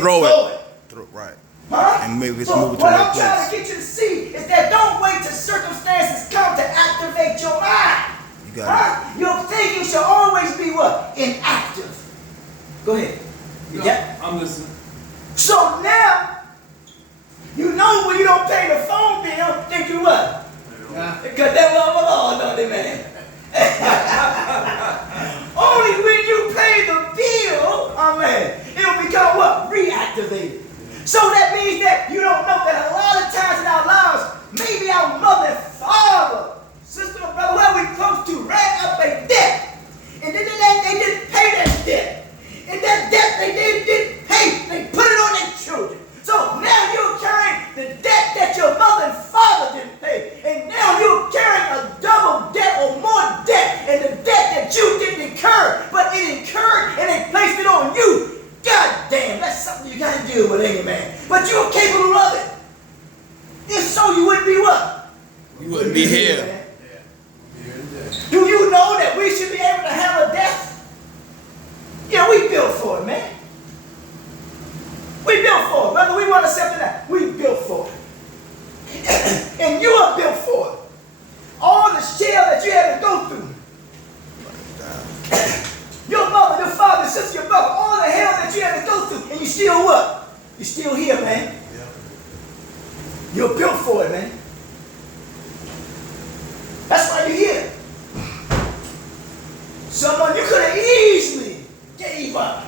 throw it. Right. Huh? And maybe it's so moving to what another I'm trying to place. get you to see is that don't wait till circumstances come to activate your mind. You got Your thinking should always be what? Inactive. Go ahead. No, Yeah. I'm listening. So now, you know when you don't pay the phone bill, they do what? Because that love alone, don't they, man? Only when you pay the bill, it'll become what? Reactivated. So that means that you don't know that a lot of times in our lives, maybe our mother and father, sister or brother, whoever we close to, ran up a debt. And then they didn't pay that debt. And that debt they didn't pay, they put it on their children. So now you're carrying the debt that your mother and father didn't pay. And now you're carrying a double debt or more debt. And the debt that you didn't incur, but it incurred and they placed it on you. God damn, that's something you got to deal with, ain't it, man? But you're capable of it. If so, you wouldn't be what? You wouldn't be here. Man. Do you know that we should be able to handle death? Yeah, we built for it, man. We built for it. Whether we want to accept it or not, we built for it. And you are built for it. All the shell that you had to go through. Your mother, your father, your sister, your brother, all the hell that you had to go through, and you still what? You're still here, man. You're built for it, man. That's why you're here. Someone you could have easily gave up.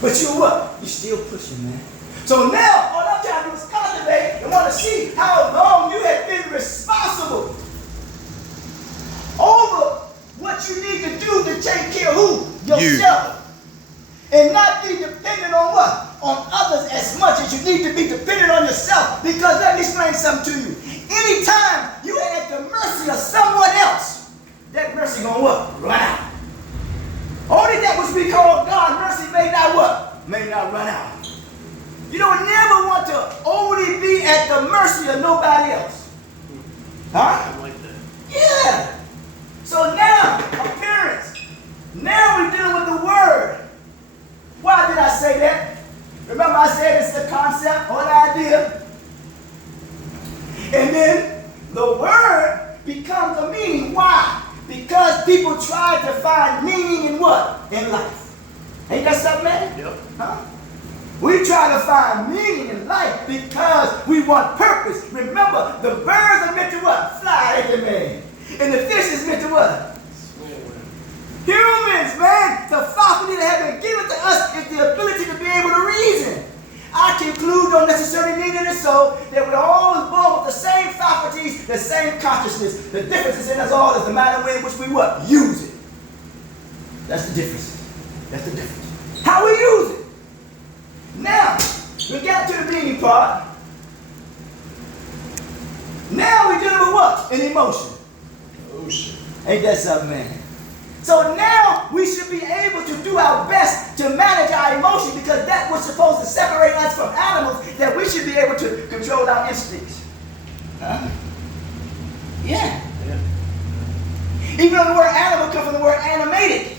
But you what? You're still pushing, man. So now, all I'm trying to do is cultivate and want to see how long you have been responsible over what you need to do to take care of who? Yourself. And not be dependent on what? On others as much as you need to be dependent on yourself. Because let me explain something to you. Anytime you are at the mercy of someone else, that mercy gonna what? Run out. Only that which we call God's mercy may not what? May not run out. You don't never want to only be at the mercy of nobody else. Huh? I like that. Yeah. So now, appearance. Now we're dealing with the word. Why did I say that? Remember I said it's the concept or the idea. And then the word becomes a meaning. Why? Because people try to find meaning in what? In life. Ain't that something, man? Yep. Huh? We try to find meaning in life because we want purpose. Remember, the birds are meant to what? Fly, ain't they, man? And the fish is meant to what? Humans, man, the faculty that has been given to us is the ability to be able to reason. I conclude don't necessarily mean in the soul that we're all born with the same faculties, the same consciousness. The difference is in us all is the manner in which we what? Use it. That's the difference. That's the difference. How we use it. Now, we got to the meaning part. Now we're dealing with what? An emotion. Ocean. Ain't that something, man? So now we should be able to do our best to manage our emotion because that was supposed to separate us from animals, that we should be able to control our instincts. Huh? Yeah. Even though the word animal comes from the word animated.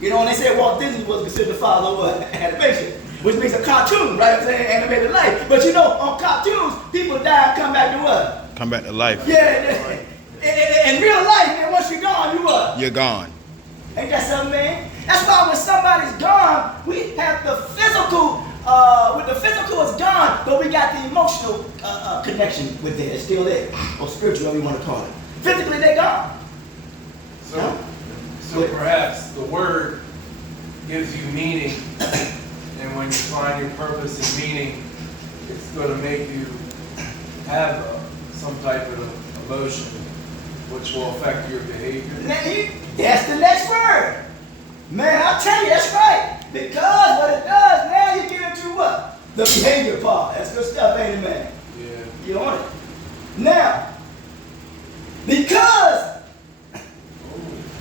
You know, when they say Walt Disney was considered the father of what? Animation, which means a cartoon, right? I'm saying animated life. But you know, on cartoons, people die and come back to what? Come back to life. Yeah. In real life, man, once you're gone, you what? You're gone. Ain't that something, man? That's why when somebody's gone, we have the physical, when the physical is gone, but we got the emotional connection with it. It's still there. Or spiritual, whatever you want to call it. Physically, they're gone. So perhaps the word gives you meaning, and when you find your purpose and meaning, it's going to make you have some type of emotion, which will affect your behavior. That's the next word. Man, I'll tell you, that's right. Because what it does, now you get into what? The behavior part. That's good stuff, ain't it, man? Yeah. You on it. Now, because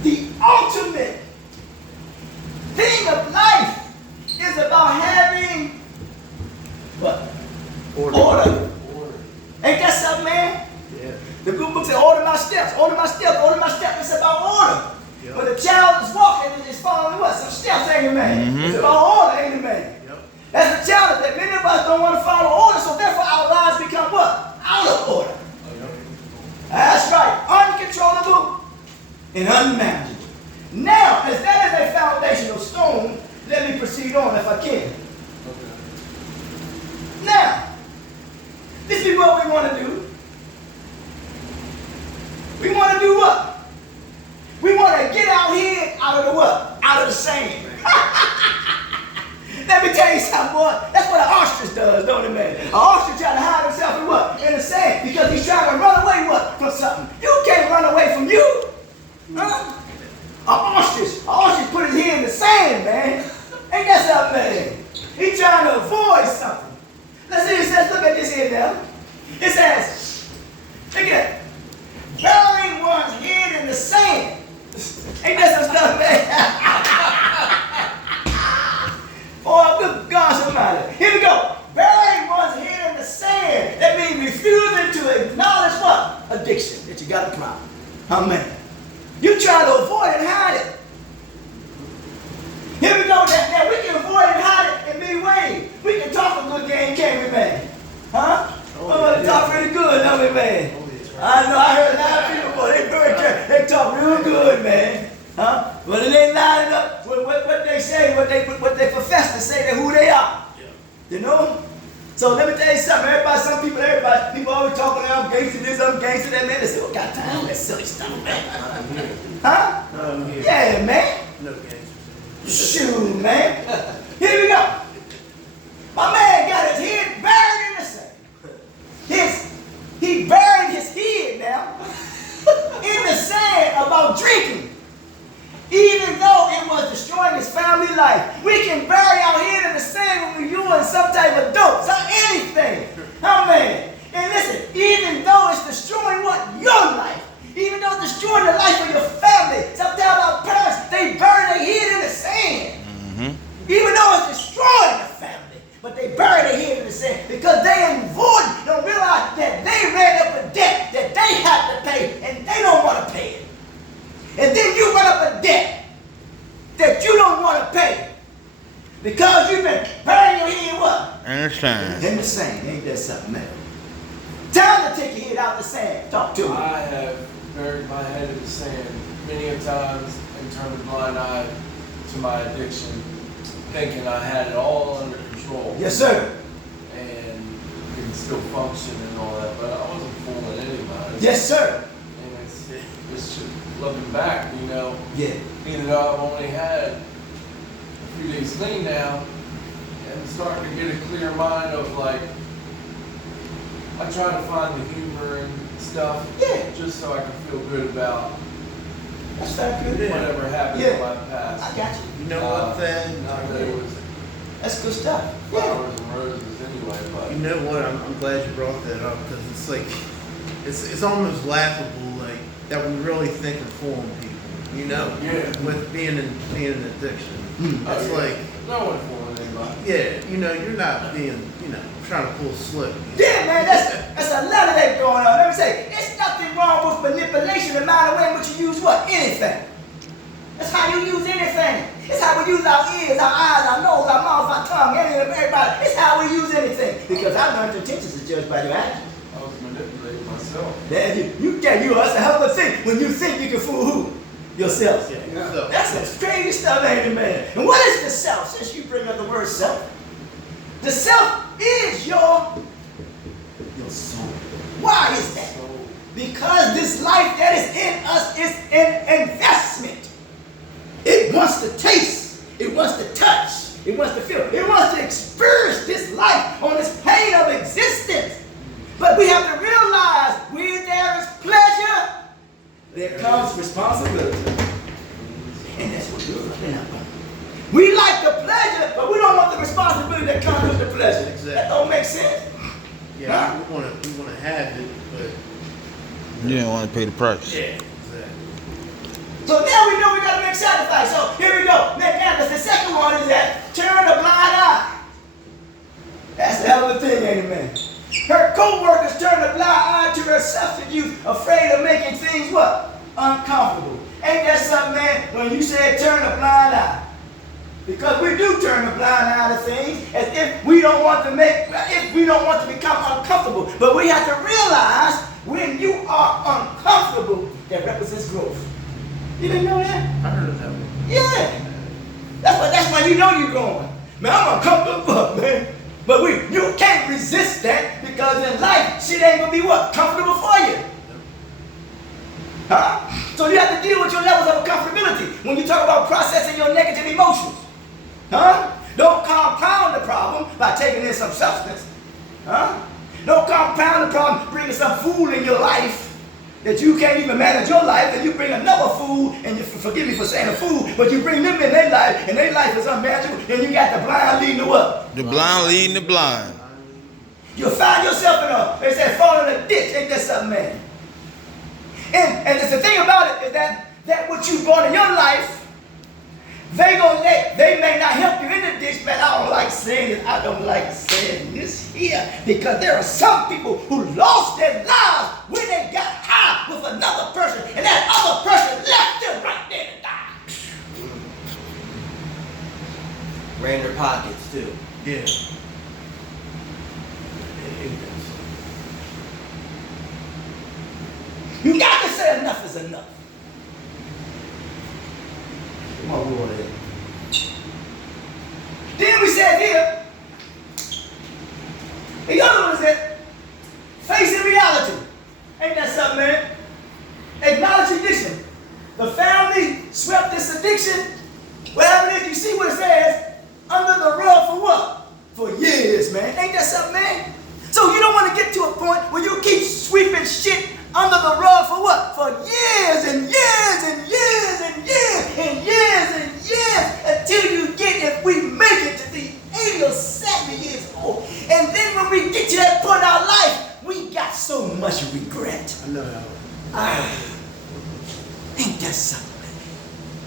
the ultimate thing of life is about having what? Order. Ain't that something, man? Yeah. The good book said, order my steps, order my steps, order my steps. It's about order. Yep. When a child is walking, it's following what? Some steps, ain't it, man? It's about order, ain't it, man? That's the challenge that many of us don't want to follow order, so therefore our lives become what? Out of order. That's right. Uncontrollable and unmanageable. Now, as that is a foundational stone, let me proceed on if I can. Now, this is what we want to do. We want to do what? We want to get out here out of the what? Out of the sand. Let me tell you something, boy. That's what an ostrich does, don't it, man? An ostrich trying to hide himself in what? In the sand. Because he's trying to run away what? From something. You can't run away from you. Huh? An ostrich put his head in the sand, man. Ain't that something, man? He's trying to avoid something. Let's see, it says, look at this here now. It says, look at that. Burying one's head in the sand. Ain't that some stuff, man? Oh, good God Almighty. Here we go. Burying one's head in the sand. That means refusing to acknowledge what? Addiction. That you got a problem. Amen. You try to avoid it and hide it. Here we go. Now we can avoid it and hide it in many ways. We can talk a good game, can't we, man? Huh? Oh, talk really good, don't we, man? I know, I heard a lot of people, boy, they talk real good, man. Huh? But it ain't lining up with what they say, what they profess to say, that who they are. You know? So let me tell you something. People always talking about gangster this, I'm gangster that, man. They say, oh, got time for that silly stuff, man. Huh? Yeah, man. No gangster. Shoot, man. Here we go. My man got his head buried in the sand. He buried his head now in the sand about drinking. Even though it was destroying his family life. We can bury our head in the sand when we're doing some type of dope, anything. Amen. And listen, even though it's destroying what? Your life. Even though it's destroying the life of your family. Sometimes our parents, they bury their head in the sand. Even though it's destroying the family. But they bury their head in the sand because they don't realize that they ran up a debt that they have to pay and they don't want to pay it. And then you run up a debt that you don't want to pay because you've been burying your head what? Understand. In the sand. Ain't that something, man? Time to take your head out the sand. Talk to me. I have buried my head in the sand many a times and turned a blind eye to my addiction, thinking I had it all under control. Yes, sir. And can still function and all that, but I wasn't fooling anybody. Yes, sir. And it's just looking back, you know. Yeah. Even though I've only had a few days clean now, and starting to get a clear mind of like, I try to find the humor and stuff, Yeah. just so I can feel good about That's very good. whatever happened Yeah. in my past. I got you. You know what, Thad? Not that it was That's good stuff. Yeah. flowers and roses anyway, but You know what? I'm glad you brought that up because it's like it's almost laughable, like that we really think we're fooling people. You know, Yeah. with being an addiction. That's Oh, yeah. like, no one fooling anybody. yeah, you know, you're not being, trying to pull a slip. Yeah, man, that's a lot of that going on. Let me say, it's nothing wrong with manipulation in the mind of way in which you use what? Anything. That's how you use anything. It's how we use our ears, our eyes, our nose, our mouth, our tongue, everybody. It's how we use anything. Because I learned your intentions is judged by your actions. I was manipulating myself. Then that's a hell of a thing. When you think you can fool who? Yourself. Yeah, yourself. That's some crazy stuff, ain't it, man? And what is the self? Since you bring up the word self. The self is your soul. Why is that? So Because this life that is in us is an investment. It wants to taste. It wants to touch. It wants to feel. It wants to experience this life on this plane of existence. But we have to realize where there is pleasure, there comes responsibility. And that's what we're looking at. We like the pleasure, but we don't want the responsibility that comes with the pleasure. Exactly. That don't make sense. Yeah, Huh? we want to have it, but You didn't want to pay the price. yeah, exactly. So now we know we got to make sacrifice. So here we go. Now the second one is that turn a blind eye. That's the hell of a thing, ain't it, man? Her co-workers turned a blind eye to her substance use, afraid of making things what? Uncomfortable. Ain't that something, man? When you said turn a blind eye. Because we do turn a blind eye to things as if we don't want to become uncomfortable. But we have to realize when you are uncomfortable, that represents growth. You didn't know that? I heard of that one. Yeah. That's when you know you're growing. Man, I'm uncomfortable, man. But you can't resist that because in life, shit ain't gonna be what? Comfortable for you. Huh? So you have to deal with your levels of comfortability when you talk about processing your negative emotions. Huh? Don't compound the problem by taking in some substance. Huh? Don't compound the problem bringing some food in your life that you can't even manage your life, and you bring another food, and you forgive me for saying a food, but you bring them in their life, and their life is unmanageable, and you got the blind leading the what? The blind leading the blind. You'll find yourself they say, fall in a ditch. Ain't that something, man? And the thing about it is that what you brought in your life, they may not help you in the ditch, man. I don't like saying this here, because there are some people who lost their lives when they got high with another person, and that other person left them right there to die. Ran their pockets too. Yeah. You got to say enough is enough. Come on, roll it. Then we said here, the other one is that facing reality. Ain't that something, man? Acknowledge addiction. The family swept this addiction. What happened is, you see what it says, under the rug for what? For years, man. Ain't that something, man? So you don't want to get to a point where you keep sweeping shit under the rug for what? For years and years and years and years and years and years until you get, if we make it to be 80 or 70 years old. And then when we get to that point in our life, we got so much regret. I know that one. Ain't that something?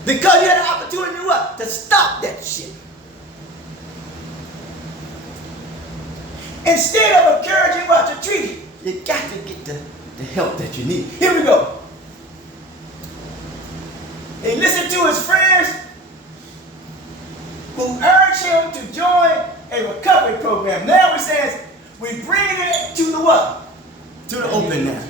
Because you had an opportunity to what? To stop that shit. Instead of encouraging what? To treat it, you got to get the help that you need. Here we go. He listened to his friends who urged him to join a recovery program. Now he says, we bring it to the what? To the open now.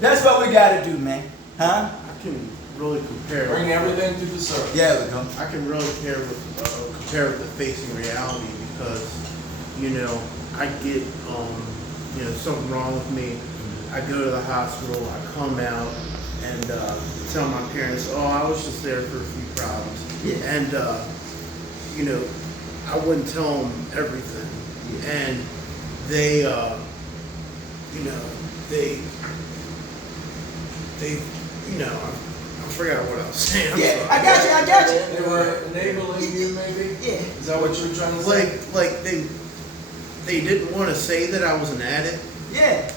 That's what we got to do, man. Huh? I can really compare. Bring everything to the surface. Yeah, we go. I can really compare with the facing reality, because, you know, I get, you know, something wrong with me. I go to the hospital, I come out, and tell my parents, oh, I was just there for a few problems. Yeah. And, you know, I wouldn't tell them everything. Yeah. And they, you know, they, you know, I forgot what I was saying. I'm Yeah, sorry. I got you. They were enabling you, maybe? Yeah. Is that what you're trying to say? Like they didn't want to say that I was an addict. Yeah.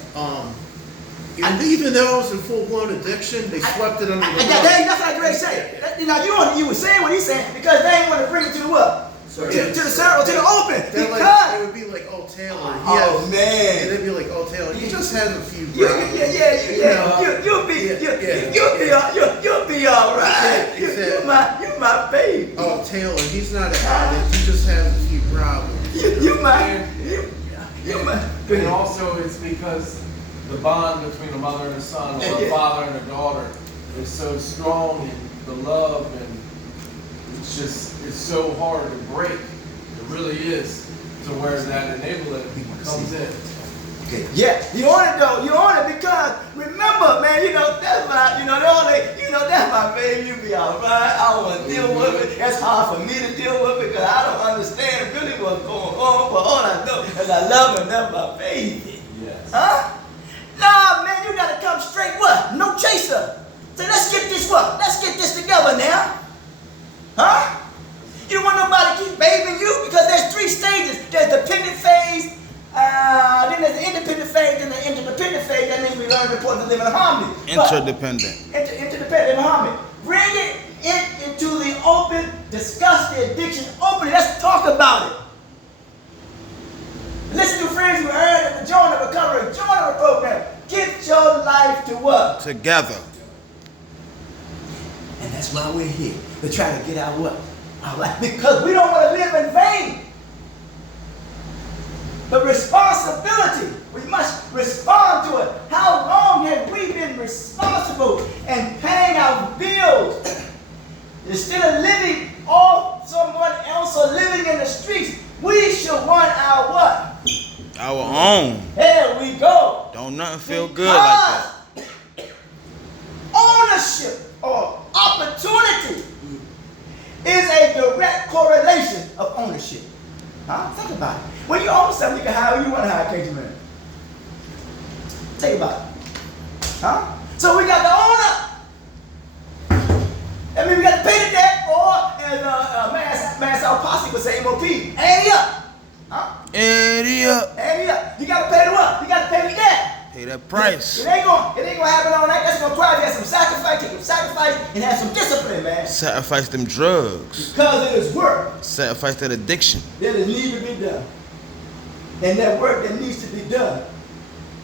Even though I was in full-blown addiction, they swept it under the rug. That's what I agree to say. You were saying what he's saying because they didn't want to bring it to the what? To the circle, to the open. They Because would be like, oh, Taylor. Oh, And man. they'd be like, oh, Taylor, he just has a few You'll problems. be all right. Yeah, exactly. You're my baby. Oh, Taylor, he's not an addict. He just has a few problems. You're my. And also, it's because the bond between a mother and a son, or a father and a daughter, is so strong, and the love, and it's so hard to break. It really is. To where that enablement comes in. Okay. Yeah, you on it though. You on it because remember, man. That's my baby. You be all right. I don't want to deal with it. That's hard for me to deal with because I don't understand really what's going on. But all I know is I love him. That's my baby. Yes. Huh? Nah, man. You gotta come straight. What? No chaser. So let's get this what? Let's get this together now. Huh? You don't want nobody to keep babying you because there's 3 stages. There's the dependent phase, then there's the independent phase, then the interdependent phase. That means we learn to live in harmony. Interdependent. Interdependent and harmony. Bring it into the open, discuss the addiction openly. Let's talk about it. Listen to friends who heard the join the recovery, join the program. Get your life to what? Together. And that's why we're here. To try to get our what? All right, because we don't want to live in vain. The responsibility, we must respond to it. How long have we been responsible and paying our bills instead of living off someone else or living in the streets? We should want our what? Our own. There we go. Don't nothing feel good like that. Ownership or opportunity is a direct correlation of ownership. Huh? Think about it. When you own something, you can hire who you want to hire, can't you, man? Think about it. Huh? So we got the owner. That means we got to pay the debt, or as Mass Al Posse would say, MOP, ante up. Huh? Ante up. Ante up. You got to pay the what? You got to pay the debt. Pay that price. It ain't gonna happen all night. That's gonna require you have some sacrifice, take some sacrifice, and have some discipline, man. Sacrifice them drugs. Because it is work Sacrifice that addiction. that is need to be done. And that work that needs to be done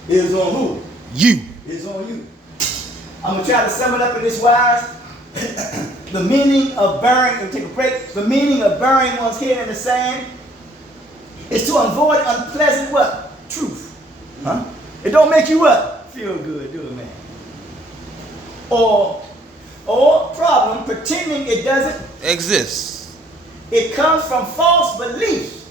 is on who? You. Is on you. I'm gonna try to sum it up in this wise. The meaning of burying, and take a break. The meaning of burying one's head in the sand is to avoid unpleasant what? Truth. Huh? It don't make you what? Feel good, do it, man. Or problem, pretending it doesn't Exists. It comes from false beliefs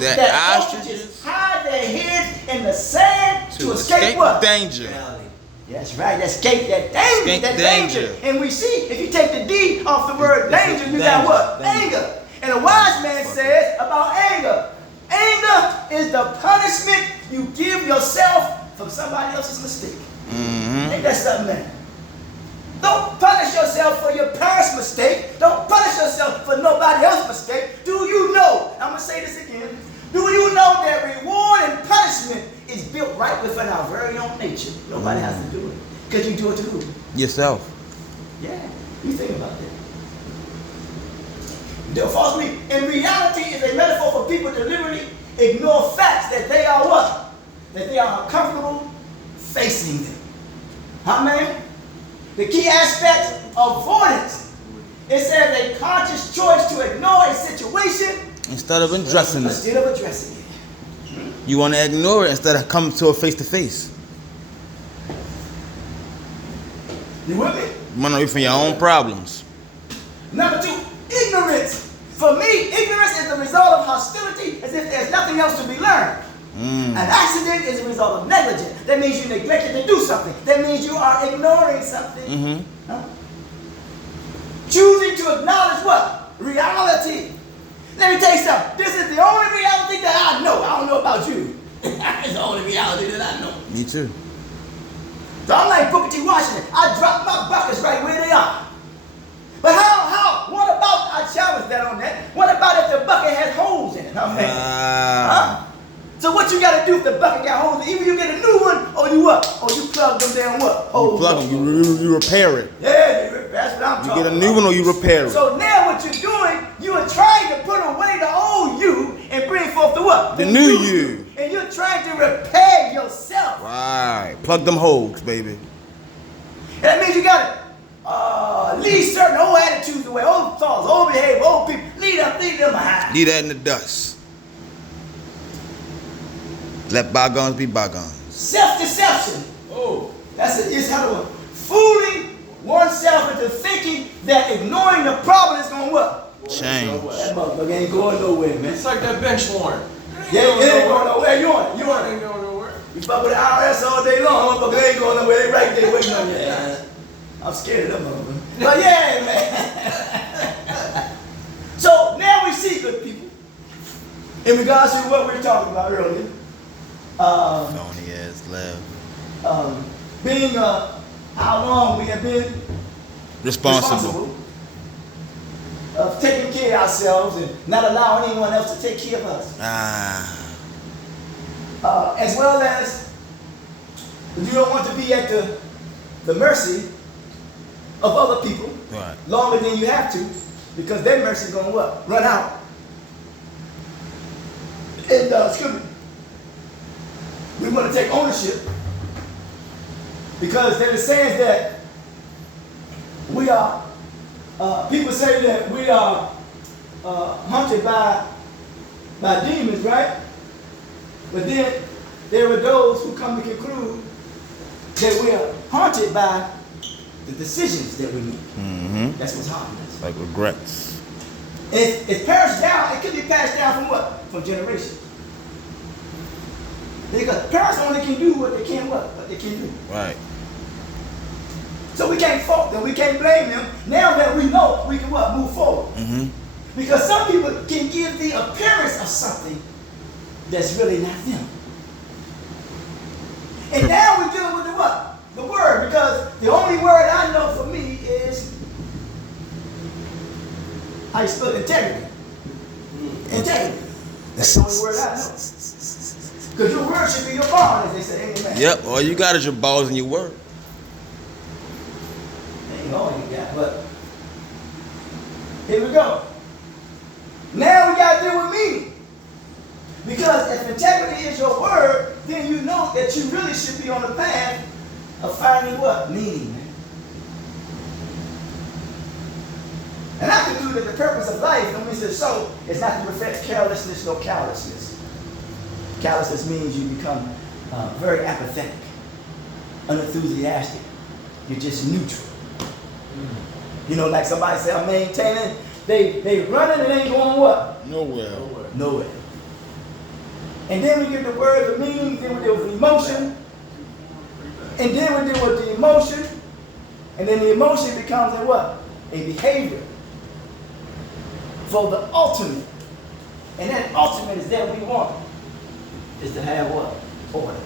That ostriches ostriches hide their heads in the sand to escape escape what? danger. Reality. That's right, escape that danger. Escape that danger. And we see, if you take the D off the word It's danger, you danger, got what? danger. Anger. And a wise man says about anger, anger is the punishment you give yourself from somebody else's mistake. Mm-hmm. Ain't that something, man? Don't punish yourself for your parents' mistake. Don't punish yourself for nobody else's mistake. Do you know? I'm going to say this again. Do you know that reward and punishment is built right within our very own nature? Nobody has to do it. Because you do it to who? Yourself. Yeah. You think about that. The false belief in reality is a metaphor for people to deliberately ignore facts that they are what? That they are uncomfortable facing them. Huh, man? The key aspect of avoidance. It says a conscious choice to ignore a situation Instead of addressing it. instead of addressing it. You want to ignore it instead of coming to it face to face. You with me? You run away from your own problems. Number two, ignorance. For me, ignorance is the result of hostility as if there's nothing else to be learned. An accident is a result of negligence. That means you neglected to do something. That means you are ignoring something. Mm-hmm. Huh? Choosing to acknowledge what? Reality. Let me tell you something. This is the only reality that I know. I don't know about you. It's the only reality that I know. Me too. So I'm like Booker T. Washington. I drop my buckets right where they are. But how? What about, I challenge that on that. What about if the bucket has holes in it? Huh? So what you got to do if the bucket got holes in it? Either you get a new one or you what? Or you plug them down what? You Holes plug up. them. You repair it. Yeah, that's what I'm You talking get a about. new one or you repair it. So now what you're doing, you are trying to put away the old you and bring forth the what? The new you. And you're trying to repair yourself. Right. Plug them holes, baby. And that means you got to leave certain old attitudes away, old thoughts, old behavior, old people. Leave them behind. Leave that in the dust. Let bygones be bygones. Self-deception. Oh, It's how to fooling oneself into thinking that ignoring the problem is going to what? Change. That motherfucker ain't going nowhere, man. it's like that bench warrant. Yeah, it ain't going nowhere. You on it. You on it. Ain't going nowhere. You fuck with the IRS all day long, motherfucker ain't going nowhere. They right there waiting on you. Yeah. I'm scared of them motherfuckers. But yeah, man. So now we see, good people, in regards to what we were talking about earlier, Phony ass left. being how long we have been Responsible. of taking care of ourselves and not allowing anyone else to take care of us. As well as you don't want to be at the mercy of other people Right. longer than you have to, because their mercy is going to what? Run out. And excuse me, we want to take ownership, because there is saying that we are, people say that we are haunted by demons, right? But then there are those who come to conclude that we are haunted by the decisions that we make. Mm-hmm. That's what's haunting us. Like regrets. It's passed down. It can be passed down from what? From generations. Because parents only can do what they can what they can do. Right. So we can't fault them. We can't blame them. Now that we know, we can what? Move forward. Mm-hmm. Because some people can give the appearance of something that's really not them. And now we're dealing with the what? The word. Because the only word I know for me is how you spell integrity. Integrity. That's the only word I know. Because your word should be your bond, as they say. Amen. Yep. All you got is your balls and your word. Ain't all you got, but here we go. Now we got to deal with meaning. Because if integrity is your word, then you know that you really should be on the path of finding what? Meaning, man. And I conclude that the purpose of life, when we say so, is not to reflect carelessness nor callousness. Callousness means you become very apathetic, unenthusiastic. You're just neutral. You know, like somebody say, I'm maintaining. They running and ain't going what? Nowhere. Nowhere. And then we get the word of meaning, then we deal with emotion. And then we deal with the emotion. And then the emotion becomes a what? A behavior. For the ultimate. And that ultimate is that we want. Is to have what? Order.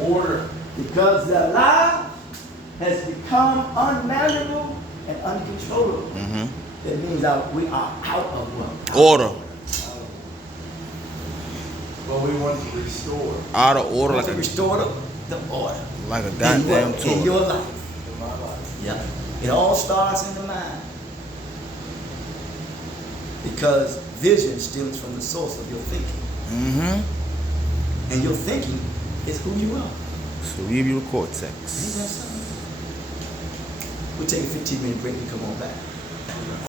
Order. Because the life has become unmanageable and uncontrollable. Mm-hmm. That means that we are out of what? Order. But we want to restore Out of order, Want like to a restore the order. like a in goddamn what? In tour. your life. in my life. Yeah. It all starts in the mind. Because vision stems from the source of your thinking. Mm-hmm. And your thinking is who you are. Cerebral Ain't cortex. that something? We'll take a 15-minute break and come on back.